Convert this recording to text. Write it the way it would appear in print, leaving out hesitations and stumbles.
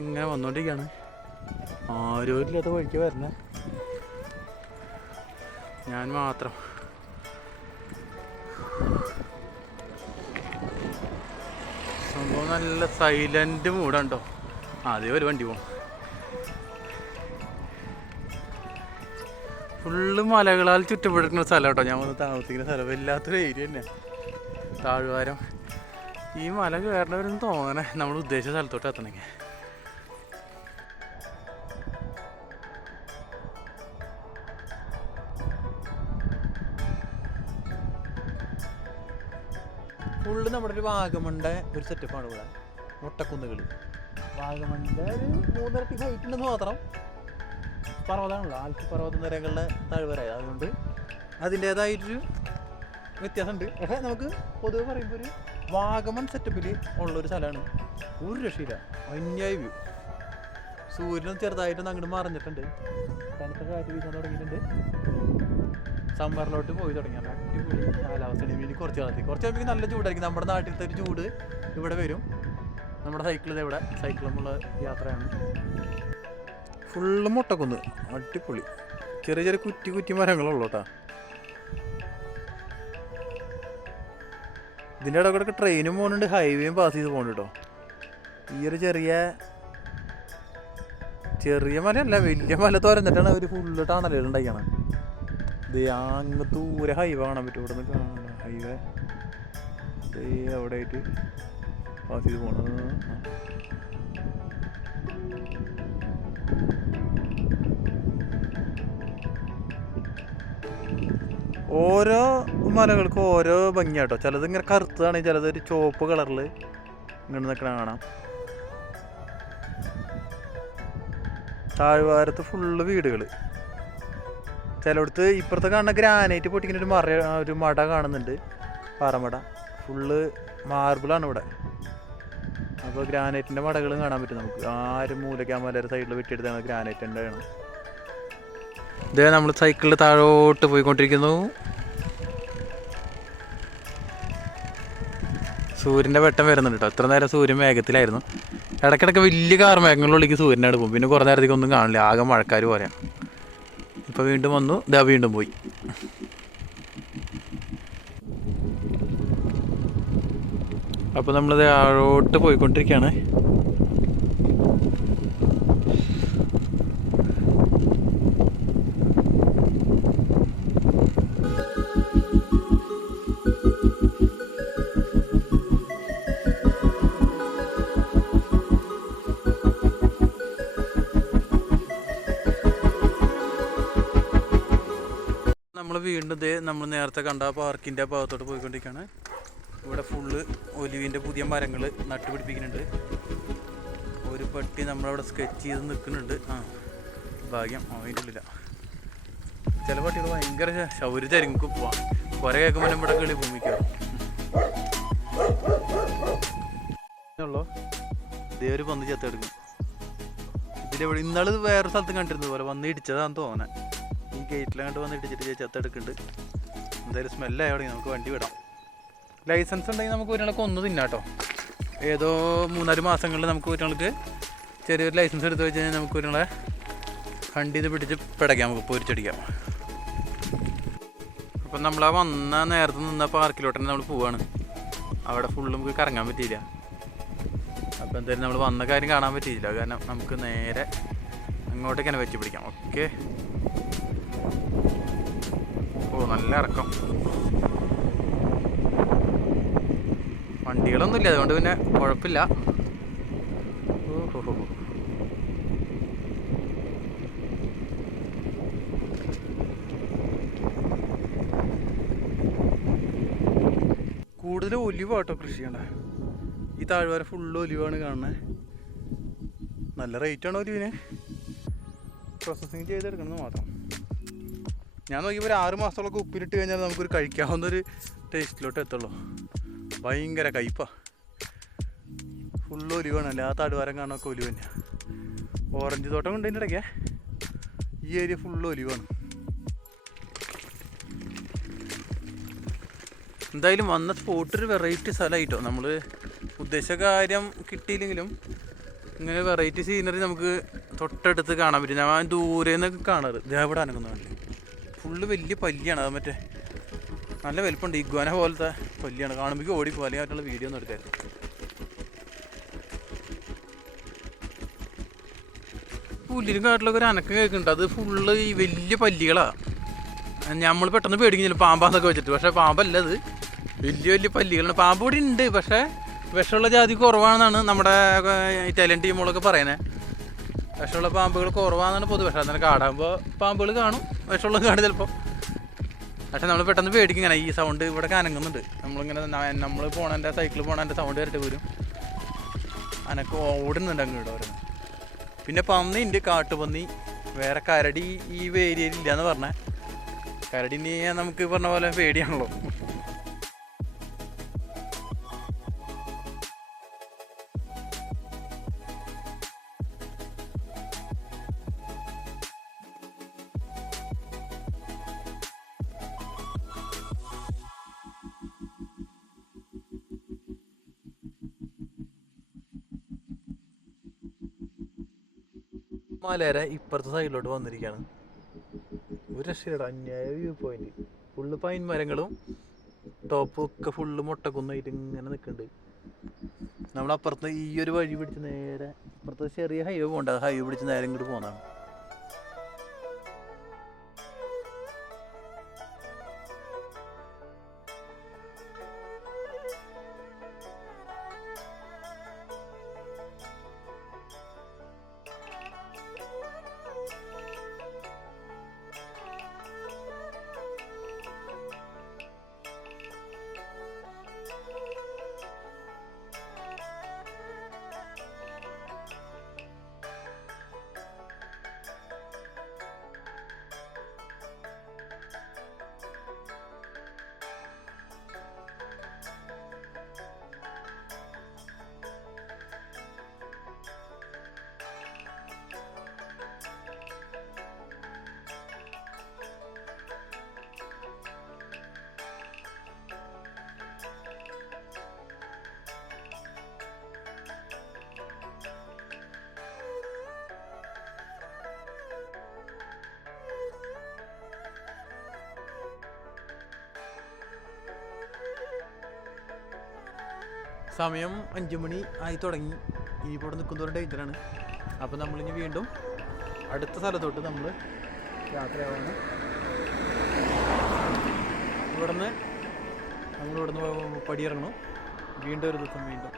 ഇങ്ങനെ വന്നുകൊണ്ടിരിക്കുകയാണ്. ആരും ഇല്ലാത്ത വഴിക്ക് വരണേ, ഞാൻ മാത്രം. സംഭവം നല്ല സൈലന്റ് മൂഡുണ്ടോ. അതേ ഒരു വണ്ടി പോകണം. ഫുള്ള് മലകളാൽ ചുറ്റപ്പെട്ടിരിക്കുന്ന സ്ഥലം കേട്ടോ. ഞാൻ വന്ന് താമസിക്കുന്ന സ്ഥലം വല്ലാത്തൊരു ഏരിയ തന്നെ, താഴ്വാരം. ഈ മല കയറണവരെന്ന് തോന്നണേ നമ്മൾ ഉദ്ദേശിച്ച സ്ഥലത്തോട്ട് എത്തണമെങ്കിൽ. ഫുള്ള് നമ്മുടെ ഒരു വാഗമണിൻ്റെ ഒരു സെറ്റപ്പാണ് ഇവിടെ. മുട്ടക്കുന്നുകൾ വാഗമണിൻ്റെ ഒരു 3.5 ഹൈറ്റ് ഉണ്ടെന്ന് മാത്രം. പർവ്വതമാണല്ലോ, ആൽപ്പി പർവ്വത നിരകളുടെ താഴ്വരയായി, അതുകൊണ്ട് അതിൻ്റേതായിട്ടൊരു വ്യത്യാസമുണ്ട്. പക്ഷേ നമുക്ക് പൊതുവെ പറയുമ്പോൾ ഒരു വാഗമൺ സെറ്റപ്പിൽ ഉള്ളൊരു സ്ഥലമാണ്. ഒരു രക്ഷയില്ല, അന്യായ വ്യൂ. സൂര്യനും ചെറുതായിട്ടൊന്ന് അങ്ങോട്ട് മറിഞ്ഞിട്ടുണ്ട്, തണുത്ത കാറ്റ് വീശാൻ തുടങ്ങിയിട്ടുണ്ട്. സമ്മറിലോട്ട് പോയി തുടങ്ങിയാണ്. അടിപൊളി കാലാവസ്ഥ. ഇനി കുറച്ച് കാലത്തേക്ക് നല്ല ചൂടായിരിക്കും. നമ്മുടെ നാട്ടിലത്തെ ഒരു ചൂട് ഇവിടെ വരും. നമ്മുടെ സൈക്കിളിൽ ഇവിടെ സൈക്കിളുമുള്ള യാത്രയാണ്. ഫുള്ള് മുട്ടക്കുന്ന്, അടിപൊളി. ചെറിയ ചെറിയ കുറ്റി കുറ്റി മരങ്ങളുള്ളൂ കേട്ടോ. ഇതിൻ്റെ ഇടയ്ക്കിടയ്ക്ക് ട്രെയിനും പോകുന്നുണ്ട്, ഹൈവേയും പാസ് ചെയ്ത് പോകുന്നുണ്ട് കേട്ടോ. ഈ ഒരു ചെറിയ മലയല്ല, വലിയ മല തുറന്നിട്ടാണ് അവർ ഫുള്ള് ടണലുകളുണ്ടാക്കിയാണ്. ഇത് അങ്ങ് ദൂരെ ഹൈവേ കാണാൻ പറ്റും. ഇവിടെ നിന്ന് കാണാം ഹൈവേ അവിടെ ആയിട്ട് പാസ് ചെയ്ത് പോകണം. ഓരോ മലകൾക്കും ഓരോ ഭംഗിയാട്ടോ. ചിലത് ഇങ്ങനെ കറുത്തതാണ്, ചിലത് ഒരു ചുവപ്പ് കളറിൽ ഇങ്ങനെ നിൽക്കണ കാണാം. താഴ്വാരത്ത് ഫുള്ള് വീടുകൾ. ചിലയിടത്ത് ഇപ്പുറത്തെ കാണുന്ന ഗ്രാനൈറ്റ് പൊട്ടിക്കുന്ന ഒരു മട കാണുന്നുണ്ട്, പാറമട. ഫുള്ള് മാർബിളാണ് ഇവിടെ. അപ്പോൾ ഗ്രാനൈറ്റിൻ്റെ മടകളും കാണാൻ പറ്റും നമുക്ക്. ആരും മൂലക്കാമലയുടെ സൈഡിൽ വെട്ടിയെടുത്താണ് ഗ്രാനൈറ്റിൻ്റെ ആണ്. ഇതേ നമ്മൾ സൈക്കിളിൽ താഴോട്ട് പോയിക്കൊണ്ടിരിക്കുന്നു. സൂര്യൻ്റെ വെട്ടം വരുന്നുണ്ട് കേട്ടോ. ഇത്ര നേരം സൂര്യൻ വേഗത്തിലായിരുന്നു. ഇടയ്ക്കിടയ്ക്ക് വലിയ കാർമേഘങ്ങളിലേക്ക് സൂര്യനെ എടുക്കും. പിന്നെ കുറേ നേരത്തേക്ക് ഒന്നും കാണില്ല, ആകെ മഴക്കാർ പോലെയാണ്. ഇപ്പോൾ വീണ്ടും വന്നു, ഇതാ വീണ്ടും പോയി. അപ്പോൾ നമ്മളിത് താഴോട്ട് പോയിക്കൊണ്ടിരിക്കുകയാണ്. നമ്മൾ വീണ്ടും നമ്മൾ നേരത്തെ കണ്ട പാർക്കിൻ്റെ ഭാഗത്തോട്ട് പോയിക്കൊണ്ടിരിക്കുകയാണ്. ഇവിടെ ഫുള്ള് ഒലിവിൻ്റെ പുതിയ മരങ്ങൾ നട്ടുപിടിപ്പിക്കുന്നുണ്ട്. ഒരു പട്ടി നമ്മളവിടെ സ്കെച്ച് ചെയ്ത് നിൽക്കുന്നുണ്ട്. ഭാഗ്യം അതിൻ്റെ ഉള്ളില്ല. ചില പട്ടികൾ ഭയങ്കര ശൗര്യതായിരിക്കും പോവാം. കുറെ കേൾക്കുമ്പോൾ നമ്മുടെ കിളി ഭൂമിക്കാറും ഉള്ളൂ. ഇതേ ഒരു പന്ത് ചത്തെടുക്കും. ഇതിലെവിടെ ഇന്നാൾ വേറെ സ്ഥലത്ത് കണ്ടിരുന്നത് പോലെ വന്ന് ഇടിച്ചതാണെന്ന് തോന്നാൻ. ഈ ഗേറ്റിലങ്ങോട്ട് വന്ന് ഇടിച്ചിട്ട് ചത്തെടുക്കുന്നുണ്ട്. എന്തായാലും സ്മെല്ലായി തുടങ്ങി, നമുക്ക് വണ്ടി വിടാം. ലൈസൻസ് ഉണ്ടെങ്കിൽ നമുക്ക് ഒരാൾക്ക് ഒന്ന് തിന്നാട്ടോ. ഏതോ 3-4 മാസങ്ങളിൽ നമുക്ക് ഒരാൾക്ക് ചെറിയൊരു ലൈസൻസ് എടുത്ത് വെച്ച് കഴിഞ്ഞാൽ നമുക്ക് ഒരാളെ വണ്ടി ഇത് പിടിച്ച് പിടയ്ക്കാം, നമുക്ക് പൊരിച്ചടിക്കാം. അപ്പം നമ്മൾ വന്ന നേരത്തെ നിന്ന പാർക്കിലോട്ട് തന്നെ നമ്മൾ പോവാണ്. അവിടെ ഫുള്ള് നമുക്ക് കറങ്ങാൻ പറ്റിയില്ല. അപ്പോൾ എന്തായാലും നമ്മൾ വന്ന കാര്യം കാണാൻ പറ്റിയില്ല. കാരണം നമുക്ക് നേരെ അങ്ങോട്ടേക്ക് തന്നെ വെച്ച് പിടിക്കാം. ഓക്കെ. ഓ നല്ല ഇറക്കം. വണ്ടികളൊന്നുമില്ല, അതുകൊണ്ട് പിന്നെ കുഴപ്പമില്ല. ഓഹോ, കൂടുതൽ ഒലിവാട്ടോ കൃഷി ചെയ്യണേ. ഈ താഴ്വാരം ഫുള്ള് ഒലിവാണ് കാണുന്നത്. നല്ല റേറ്റാണ് ഒലിവിന്. പ്രോസസ്സിങ് ചെയ്തെടുക്കണമെന്ന് മാത്രം. ഞാൻ നോക്കിയപ്പോൾ ഒരു 6 മാസത്തോളൊക്കെ ഉപ്പിലിട്ട് കഴിഞ്ഞാൽ നമുക്കൊരു കഴിക്കാവുന്നൊരു ടേസ്റ്റിലോട്ട് എത്തുള്ളൂ. ഭയങ്കര കയ്പാ. ഫുള്ള് ഒലിവാണ്. അല്ല ആ താഴ്വാരം കാണാനൊക്കെ ഒലിവ് തന്നെ. ഓറഞ്ച് തോട്ടം ഉണ്ട് അതിൻ്റെ ഇടയ്ക്ക്. ഈ ഏരിയ ഫുള്ള് ഒലിവാണ്. എന്തായാലും വന്ന സ്പോട്ടൊരു വെറൈറ്റി സ്ഥലമായിട്ടോ. നമ്മൾ ഉദ്ദേശിച്ച കാര്യം കിട്ടിയില്ലെങ്കിലും ഇങ്ങനെ വെറൈറ്റി സീനറി നമുക്ക് തൊട്ടടുത്ത് കാണാൻ പറ്റും. ഞാൻ ദൂരെ നിന്നൊക്കെ കാണാറ്. ദേവിടെ അനങ്ങുന്നുണ്ട്. ഫുള്ള് വലിയ പല്ലിയാണ്. അത് മറ്റേ നല്ല വലുപ്പമുണ്ട്. ഇഗ്വാന പോലത്തെ പല്ലിയാണ്. കാണുമ്പോൾ ഓടിപ്പോ, അല്ലെങ്കിൽ ആയിട്ടുള്ള വീഡിയോ ഒന്നും എടുക്കാറ്. പുല്ലിനും കാട്ടിലൊക്കെ ഒരു അനക്കം കേൾക്കുന്നുണ്ട്. അത് ഫുള്ള് ഈ വലിയ പല്ലികളാണ്. നമ്മൾ പെട്ടെന്ന് പേടിക്കുന്നില്ല പാമ്പാന്നൊക്കെ വെച്ചിട്ട്. പക്ഷേ പാമ്പല്ല, അത് വലിയ വലിയ പല്ലികളാണ്. പാമ്പ് കൂടി ഉണ്ട്, പക്ഷേ വിഷമുള്ള ജാതി കുറവാണെന്നാണ് നമ്മുടെ ഇറ്റാലിയൻ ടീമുകളൊക്കെ പറയുന്നത്. വിഷമുള്ള പാമ്പുകൾ കുറവാണെന്നാണ് പൊതുവെ. പക്ഷേ അങ്ങനെ കാടാകുമ്പോൾ പാമ്പുകൾ കാണും, വിഷമുള്ള കാണും ചിലപ്പോൾ. പക്ഷേ നമ്മൾ പെട്ടെന്ന് പേടിക്കും. ഇങ്ങനെ ഈ സൗണ്ട് ഇവിടെ അനങ്ങുന്നുണ്ട്. നമ്മളിങ്ങനെ നമ്മൾ പോണതിൻ്റെ സൈക്കിൾ പോണതിൻ്റെ സൗണ്ട് വരട്ടെ വരും. അനക്ക് ഓടുന്നുണ്ട് അങ്ങോട്ട് ഓരോന്ന്. പിന്നെ പന്നി ഉണ്ട്, കാട്ടുപന്നി. വേറെ കരടി ഈ ഏരിയയിൽ ഇല്ലയെന്ന് പറഞ്ഞേ. കരടിനെ നമുക്ക് പറഞ്ഞ പോലെ പേടിയാണല്ലോ. മലയുടെ ഇപ്പുറത്തെ സൈഡിലോട്ട് വന്നിരിക്കുകയാണ്. ഒരു രക്ഷയുടെ അന്യായ വ്യൂ പോയിന്റ്. ഫുള്ള് പൈൻ മരങ്ങളും ടോപ്പൊക്കെ ഫുള്ള് മുട്ടക്കുന്നായിട്ട് ഇങ്ങനെ നിൽക്കുന്നുണ്ട്. നമ്മളപ്പുറത്ത് ഈ ഒരു വഴി പിടിച്ച് നേരെ അപ്പുറത്ത് ചെറിയ ഹൈവേ പോകണ്ട, ഹൈവേ പിടിച്ച് നേരെ ഇങ്ങോട്ട് പോകുന്നതാണ്. സമയം 5 മണി ആയി തുടങ്ങി. ഇനിയിപ്പോൾ ഇവിടെ നിൽക്കുന്നവരുടെ ഡേഞ്ചറാണ്. അപ്പോൾ നമ്മളിനി വീണ്ടും അടുത്ത സ്ഥലത്തോട്ട് നമ്മൾ യാത്രയാവാണ്. നമ്മളിവിടുന്ന് പടിയിറങ്ങണം. വീണ്ടും ഒരു ദിവസം വീണ്ടും